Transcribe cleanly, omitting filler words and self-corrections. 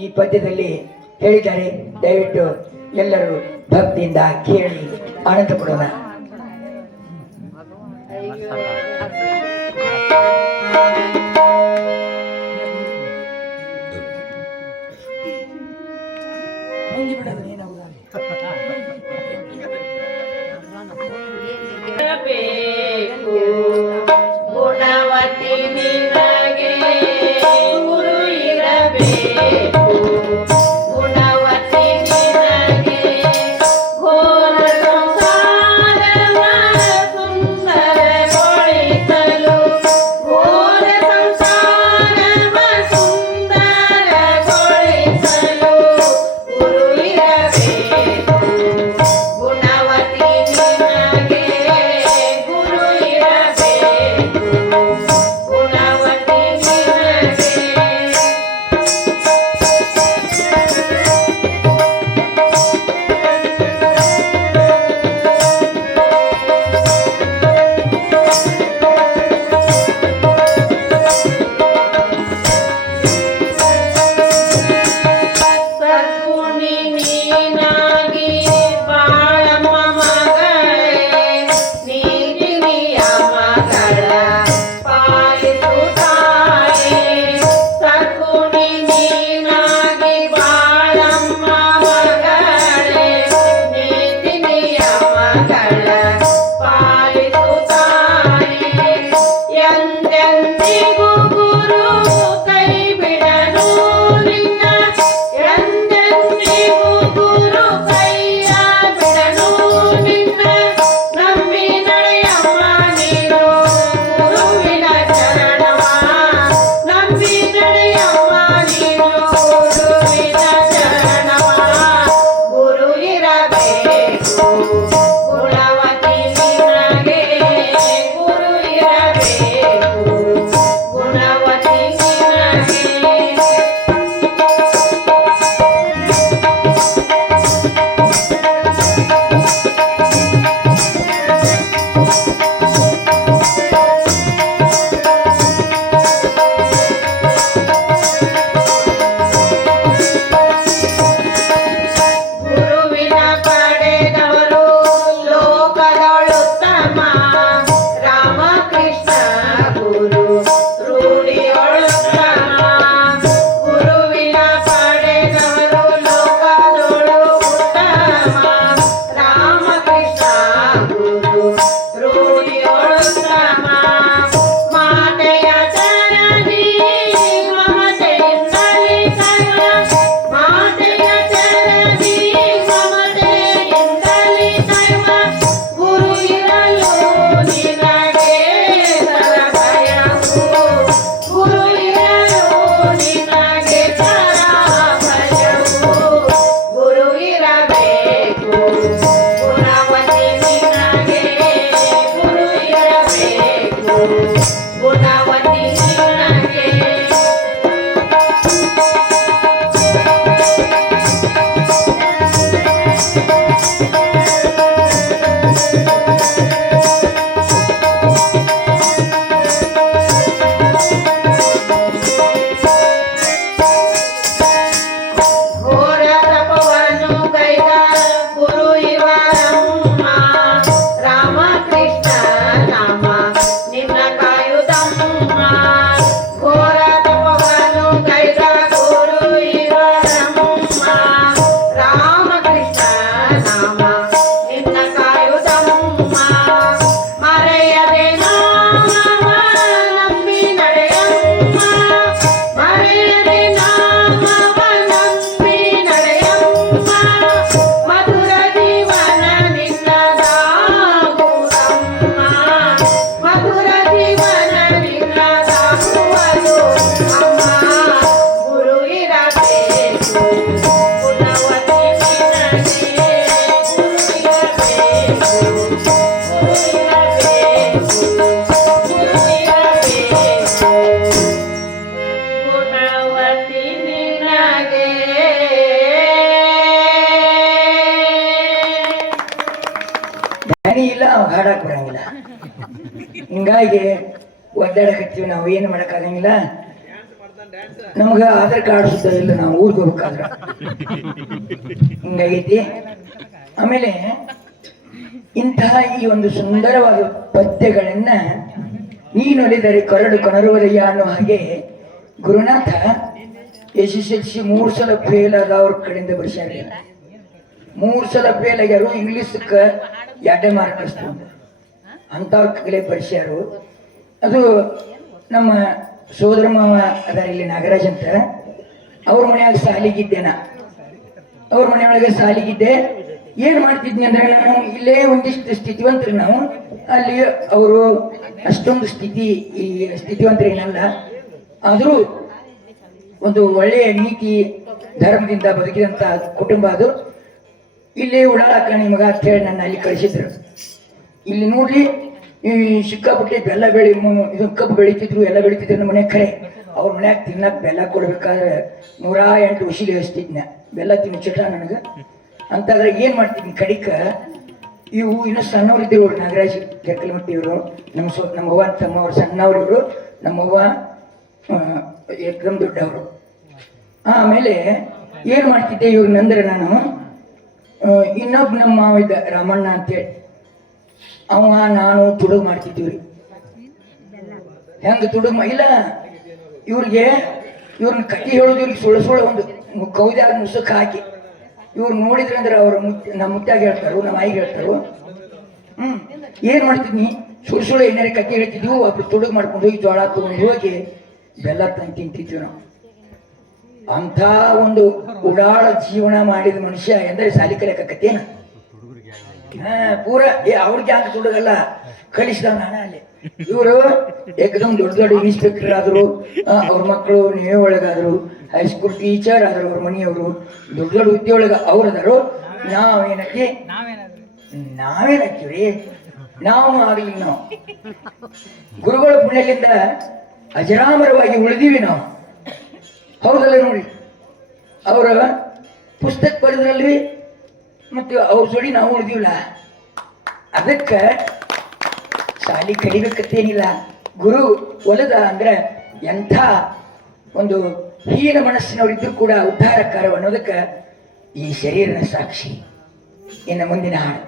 ಈ ಪದ್ಯದಲ್ಲಿ ಹೇಳಿದ್ದಾರೆ. ದಯವಿಟ್ಟು ಎಲ್ಲರೂ ಭಕ್ತಿಯಿಂದ ಕೇಳಿ ಆನಂದ ಪಡೋಣ. ಗುಣವತಿ ನಿನಗೆ ಗುರು ಇರಬೇಕು. ಗುಣವತಿ ನಿನಗೆ ಘೋರ ಸಂಸಾರವ ಸುಂದರಗೊಳಿಸಲು. ಘೋರ ಸಂಸಾರವ ಸುಂದರಗೊಳಿಸಲು ಗುರು ಇರಬೇಕು. ಗುಣವತಿ ನಿನಗೆ ಗುರು ಇರಬೇಕು. ಗುಣವತಿ ನಿನಗೆ ಸದ್ಗುಣಿ ನೀನಾಗಿ ಬಾಳಮ್ಮ ಮಗಳೇ. ನೀತಿ ನಿಯಮಗಳ ಪಾಲಿಸುತ್ತಾಳೆ. ಸದ್ಗುಣಿ ನೀನಾಗಿ ಬಾಳಮ್ಮ ಮಗಳೇ. ನೀತಿ ನಿಯಮಗಳ ಪಾಲಿಸುತ್ತಾಳೆ. ಎಂದೆಂದಿಗೂ ಗುರು ಕೈ ಬಿಡನು ನಿನ್ನ. ಎಂದೆಂದಿಗೂ ಗುರು ಕೈಯ ಬಿಡನು ನಿನ್ನ. ನಂಬಿ ನಡೆಯಮ್ಮ ನೀನು ಗುರುವಿನ ಚರಣವ. ನಂಬಿ ನಡೆಯಮ್ಮ ನೀನು ಗುರುವಿನ ಚರಣವ. ಗುರು ಇರಬೇಕು. ಗುಣವತಿ ನಿನಗೆ ಗುರು ಇರಬೇಕು. ಗುಣವತಿ ನಿನಗೆ ಗುರುವಿನ ಪಡೆದವರು ಲೋಕದೊಳುತ್ತಮ. ರಾಮಕೃಷ್ಣ ಗುರು ರೂಢಿಯೊಳುತ್ತಮ. ಗುರುವಿನ ಪಡೆದವರು ಲೋಕದೊಳು ಉತ್ತಮ. ರಾಮಕೃಷ್ಣ ಗುರು ರೂಢಿಯೊಳುತ್ತಮ. ಮಾತೆಯ ಚರಣಿ ಮಮತೆಯಿಂದಲೇ ಕೈವ. ಮಾತೆಯ ಚರಣಿ ಮಮತೆಯಿಂದಲೇ ಕೈವ. ಗುರು ಇರಲು ನಿನಗೆ ತರ ಭಯವು. ಗುರು ಇರಲು ನಿನಗೆ ತರ ಭಯವು. ಗುರು ಇರಬೇಕು. ಗುಣವತಿ ನಿನಗೆ ಗುರು ಇರಬೇಕು. ಗುಣವತಿ ನಿನಗೆ ಘೋರ ತಪವನ್ನು ಕೈದ ಗುರು ಇವರಮ್ಮ. ರಾಮಕೃಷ್ಣ ನಾಮ ನಿನ್ನ ಕಾಯುದಮ್ಮ. ಘೋರ ತಪವನ್ನು ಕೈದ ಗುರು ಇವರಮ್ಮ. ರಾಮಕೃಷ್ಣ ನಾಮ ನಿನ್ನ ಕಾಯುದಮ್ಮ. ಮರೆಯದೆ ನಾಮವ ನಂಬಿ ನಡೆಯಮ್ಮ. ಮರೆಯದೆ ನಾಮವ ನಂಬಿ ನಡೆಯಮ್ಮ. ಮಧುರ ಜೀವನ ನಿನ್ನದಾಗುವುದಮ್ಮ. ಮಧುರ ಜೀವನ ನಿನ್ನದಾಗುವುದು ಅಮ್ಮ. ಗುರು ಇರಬೇಕು. ಗುಣವತಿ ನಿನಗೆ ಗುರು ಇರಬೇಕು. ಗುರು ಇರಬೇಕು. ಗುರು ಇರಬೇಕು. ಗುಣವತಿ ನಿನಗೆ ಧ್ವನಿ ಇಲ್ಲ, ಅವ್ ಹಾಡಕ್ ಬರಂಗಿಲ್ಲ. ಹಿಂಗಾಗಿ ಒದ್ದಾಡಕತ್ತೀವಿ ನಾವು, ಏನು ಮಾಡಕ್ಕಾಗಂಗಿಲ್ಲ. ನಮ್ಗ ಆಧಾರ್ ಕಾರ್ಡ್ ಸುತ್ತ ಇಲ್ಲ, ನಾವು ಊರಿಗೆ ಹೋಗ್ಬೇಕಾದ್ರ ಹಿಂಗಾಗೈತಿ. ಆಮೇಲೆ ಇಂತಹ ಈ ಒಂದು ಸುಂದರವಾದ ಪದ್ಯಗಳನ್ನ ನೀನೊಲಿದರೆ ಕರಡು ಕನರುವುದಯ್ಯ ಅನ್ನೋ ಹಾಗೆ ಗುರುನಾಥ SSLC 3 ಸಲ ಫೇಲ್ ಆದವ್ರ ಕಡೆಯಿಂದ ಬರ್ಸ್ಯಾರ. 3 ಸಲ ಫೇಲ್ ಆಗ್ಯಾರು, ಇಂಗ್ಲೀಷ್ಗೆ 2 ಮಾರ್ಕ್ ಅಷ್ಟು ಅಂಥವ್ರ ಕಡೆ ಬರ್ಸ್ಯಾರು. ಅದು ನಮ್ಮ ಸೋದರ ಮಾವ ಅದಾರ ಇಲ್ಲಿ ನಾಗರಾಜ್ ಅಂತ, ಅವ್ರ ಮನೆಯಾಗ ಸಾಲಿಗಿದ್ದೆ ನಾ. ಅವ್ರ ಮನೆಯೊಳಗೆ ಸಾಲಿಗಿದ್ದೆ. ಏನು ಮಾಡ್ತಿದ್ನಿ ಅಂದ್ರೆ ನಾನು ಇಲ್ಲೇ ಒಂದಿಷ್ಟು ಸ್ಥಿತಿವಂತರು ನಾವು, ಅಲ್ಲಿ ಅವರು ಅಷ್ಟೊಂದು ಸ್ಥಿತಿವಂತರೇನಲ್ಲ, ಆದರೂ ಒಂದು ಒಳ್ಳೆಯ ನೀತಿ ಧರ್ಮದಿಂದ ಬದುಕಿದಂಥ ಕುಟುಂಬ ಅದು. ಇಲ್ಲೇ ಉಡಾಳಕ ನಿಮಗ ಅಂತ ಹೇಳಿ ನನ್ನ ಅಲ್ಲಿ ಕಳಿಸಿದ್ರು. ಇಲ್ಲಿ ನೋಡ್ರಿ, ಈ ಸಿಕ್ಕಾಪಟ್ಟೆ ಬೆಲ್ಲ ಇದು ಕಬ್ಬು ಬೆಳಿತಿದ್ರು, ಎಲ್ಲ ಬೆಳಿತಿದ್ರು ನಮ್ಮ ಮನೆ. ಖರೆ ಅವ್ರ ಮನ್ಯಾಗ ತಿನ್ನಕ್ಕೆ ಬೆಲ್ಲ ಕೊಡ್ಬೇಕಾದ್ರೆ 108 ಉಸಿಲಿ ಹಚ್ತಿದ್ನ. ಬೆಲ್ಲ ತಿನ್ನು ಚಟ ನನಗೆ ಅಂತಾದ್ರೆ ಏನು ಮಾಡ್ತಿದ್ನಿ ಕಡಿಕ. ಇವು ಇನ್ನೂ ಸಣ್ಣವ್ರಿದ್ರು, ನಾಗರಾಜ್ ಕೆಕ್ಕಲಮಟ್ಟಿ ಇವರು, ನಮ್ಮವ್ವ ತಮ್ಮವ್ರು ಸಣ್ಣವ್ರು ಇವರು, ನಮ್ಮವ್ವ ಏಕದಮ್ ದೊಡ್ಡವರು. ಆಮೇಲೆ ಏನು ಮಾಡ್ತಿದ್ದೆ ಇವ್ರನ್ನಂದ್ರೆ ನಾನು, ಇನ್ನೊಬ್ಬ ನಮ್ಮ ಮಾವ ಇದ್ದ ರಾಮಣ್ಣ ಅಂತೇಳಿ, ಅವ ನಾನು ತುಡುಗು ಮಾಡ್ತಿದ್ದೀವ್ರಿ. ಹೆಂಗೆ ತುಡುಗು ಇಲ್ಲ, ಇವ್ರನ್ನ ಕಟ್ಟಿ ಹೇಳೋದು, ಇವ್ರಿಗೆ ಸುಳ್ಳು ಒಂದು ಕೌದ್ಯಾಗ ಮುಸುಕ್ ಹಾಕಿ ಇವ್ರು ನೋಡಿದ್ರೆ ಅಂದ್ರೆ ಅವ್ರು ನಮ್ಮ ಮುತ್ತಾಗ ಹೇಳ್ತಾರು, ನಮ್ಮ ಆಯಿಗೆ ಹೇಳ್ತಾರು. ಏನು ಮಾಡ್ತಿದ್ನಿ, ಸುಳ್ಳು ಏನಾರು ಕಟ್ಟಿ ಹೇಳ್ತಿದ್ವು. ಒಬ್ರು ತುಡುಗು ಮಾಡ್ಕೊಂಡು ಹೋಗಿ ಜೋಳ ತಗೊಂಡು ಹೋಗಿ ಬೆಲ್ಲ ತಂದು ತಿಂತಿದ್ವಿ ನಾವು. ಅಂಥ ಒಂದು ಉಡಾಳ ಜೀವನ ಮಾಡಿದ ಮನುಷ್ಯ ಎಂದರೆ ಸಾಲಿ ಕಲಿಯಕತ್ತೇನ. ಪೂರ ಅವ್ರಿಗೆ ಅಂತ ತುಡುಗಲ್ಲ ಕಲಿಸಿದವ್ ನಾನು ಅಲ್ಲಿ. ಇವರು ಏಕದಮ್ ದೊಡ್ಡ ದೊಡ್ಡ ಇನ್ಸ್ಪೆಕ್ಟರ್ ಆದರು, ಅವ್ರ ಮಕ್ಕಳು ನೇವೆ ಒಳಗಾದ್ರು, ಹೈಸ್ಕೂಲ್ ಟೀಚರ್ ಆದ್ರು, ಅವ್ರ ಮನೆಯವರು ದೊಡ್ಡ ದೊಡ್ಡ ಹುದ್ದೆಯೊಳಗ ಅವ್ರದಾರು. ನಾವೇನಕ್ಕೆ ನಾವೇನಕ್ಕಿವ್ರಿ, ನಾವು ಆಗಲಿ. ನಾವು ಗುರುಗಳ ಪುಣ್ಯದಿಂದ ಅಜರಾಮರವಾಗಿ ಉಳಿದೀವಿ ನಾವು. ಹೌದಲ್ಲ ನೋಡಿ, ಅವರ ಪುಸ್ತಕ ಬರೆದ್ರಲ್ರಿ, ಮತ್ತು ಅವ್ರ ಜೋಡಿ ನಾವು ಉಳಿದೀವಲ್ಲ. ಅದಕ್ಕೆ ಶಾಲಿ ಕಲಿಬೇಕತ್ತೇನಿಲ್ಲ. ಗುರು ಒಲದ ಅಂದ್ರೆ ಎಂಥ ಒಂದು ಹೀನ ಮನಸ್ಸಿನವರಿದ್ದರೂ ಕೂಡ ಉದ್ಧಾರಕಾರ ಅನ್ನೋದಕ್ಕೆ ಈ ಶರೀರನ ಸಾಕ್ಷಿ. ಇನ್ನು ಮುಂದಿನ ಹಾಡು